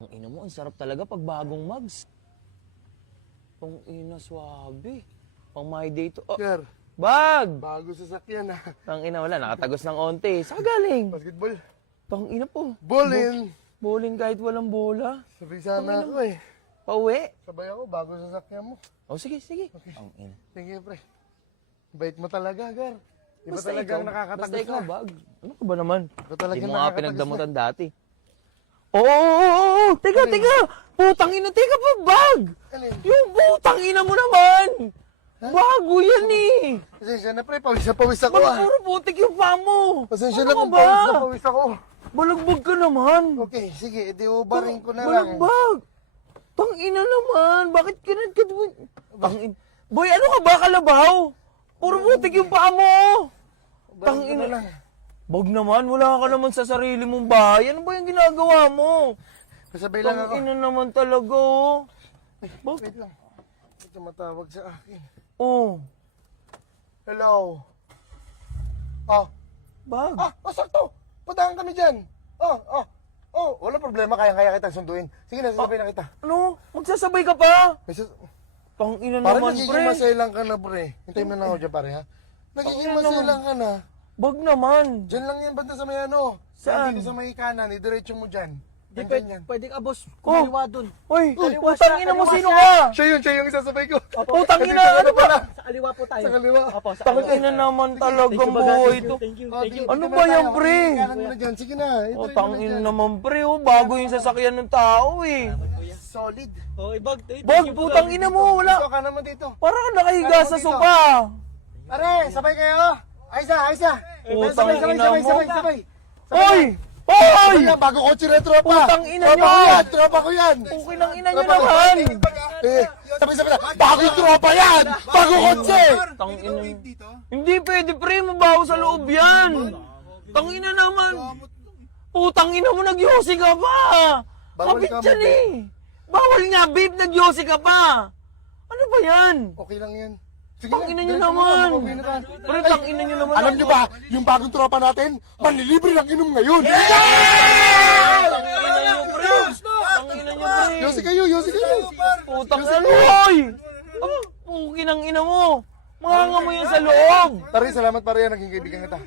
Ang ina mo, ang sarap talaga pag bagong mugs. Ang ina, swabe. Pang my day to... Oh, Sir, bag! bago sasakyan ha. Ang ina, wala. Nakatagos ng onte. Saan galing? Basketball. Pang ina po. Ballin. Bowling kahit walang bola. Sabi sana ako eh. Pauwi. Sabay ako bago sasakyan mo. Oh, sige, sige. Ang ina. Sige pre. Bait mo talaga, Gar. Iba Basta talagang ikaw, nakakatagos basta ikaw, na. bag. Ano ka ba naman? Iba talagang Hindi mo nga nakakatagos pinagdamutan dati. Oo! Teka, teka! Putang ina, teka pa, bag! Alin? Yung putang ina mo naman! Bago yan eh! Pasensya na pre, pawis na pawis ako Ba't ah. puro putik yung paa mo? Pasensya Ano na ka kung ba? pawis na pawis ako. Balagbag ka naman! Okay, sige, edi ubarin ko na lang. Balagbag! Tang ina naman! Bakit ka Tangin... Boy, ano ka ba, kalabaw? Puro putik yung paa mo! Ubarin ko Tangina na lang. Bag naman, wala ka naman sa sarili mong bahay. Ano ba yung ginagawa mo? Kasabay lang ako. Tangina naman talaga, oh. Wait lang. Ito matawag sa akin. Oh, Hello. Oh. bag. Sakto. Puntahan kami dyan. Wala problema. Kaya kitang sunduin. Sige na, sasabay na kita. Ano? Magsasabay ka pa? May sas- Tangina Parang naman, nagiging pre. maselang ka na, pre. Hintayin mo na ako dyan, pare, ha? Nagiging Ano naman? maselang ka na. Bag naman. Diyan lang yan, banda sa may ano. Saan? Dito sa may kanan, idiretso mo dyan. Di Nandyan yan. pwede ka, boss. Oh. Kumaliwa dun. Uy, Kaliwa putang siya, ina mo, kaliwa sino siya. ka? Siya yung sasabay ko. Putang ina, Nandito ano ba? pala? Sa aliwa po tayo. Sa kaliwa. Opo, sa Tangina naman talagang Baga. buhay Thank to. you, thank you, Oh, thank you. dito Ano naman ba tayo. yan, pre? Kanan mo na dyan. Sige na. Oh, Ituloy mo na tangina dyan. naman, pre. Oh, bago yung sasakyan ng tao, eh. Solid. Oh, ibag. Thank Bag, you, putang ina mo, wala. Dito ka naman dito. Parang ka nakahiga sa Dito. sopa. Pare, sabay kayo. Aysa. Putang ina mo. Sabay. Hoy! Sabay Hoy! yan, bago kotse na tropa. Putang ina Tropa nyo. ko yan, tropa ko yan. Okay lang ina nyo Tropa ko. naman. Sabay na. Bago tropa yan. Bago kotse. Tangina. Hindi pwede, pre. Mabaho sa loob yan. Tangina naman. Putang ina mo, nagyosi ka pa. Bawal Kapit ka, yan babe. eh. Bawal nga, babe. Nagyosi ka pa. Ano ba yan? Okay lang yan. Sige Tangina nyo diretso mo naman. na, okay na ba? Pre, tangina nyo naman. Alam nyo ba, yung bagong tropa natin, manlilibre ng inom ngayon. Tangina nyo, pre. Tangina nyo, pre. Yosi kayo. Putang ina, hoy. Puki ng ina mo. Mga mo yan sa loob. Pare, salamat pare, naging kaibigan kita.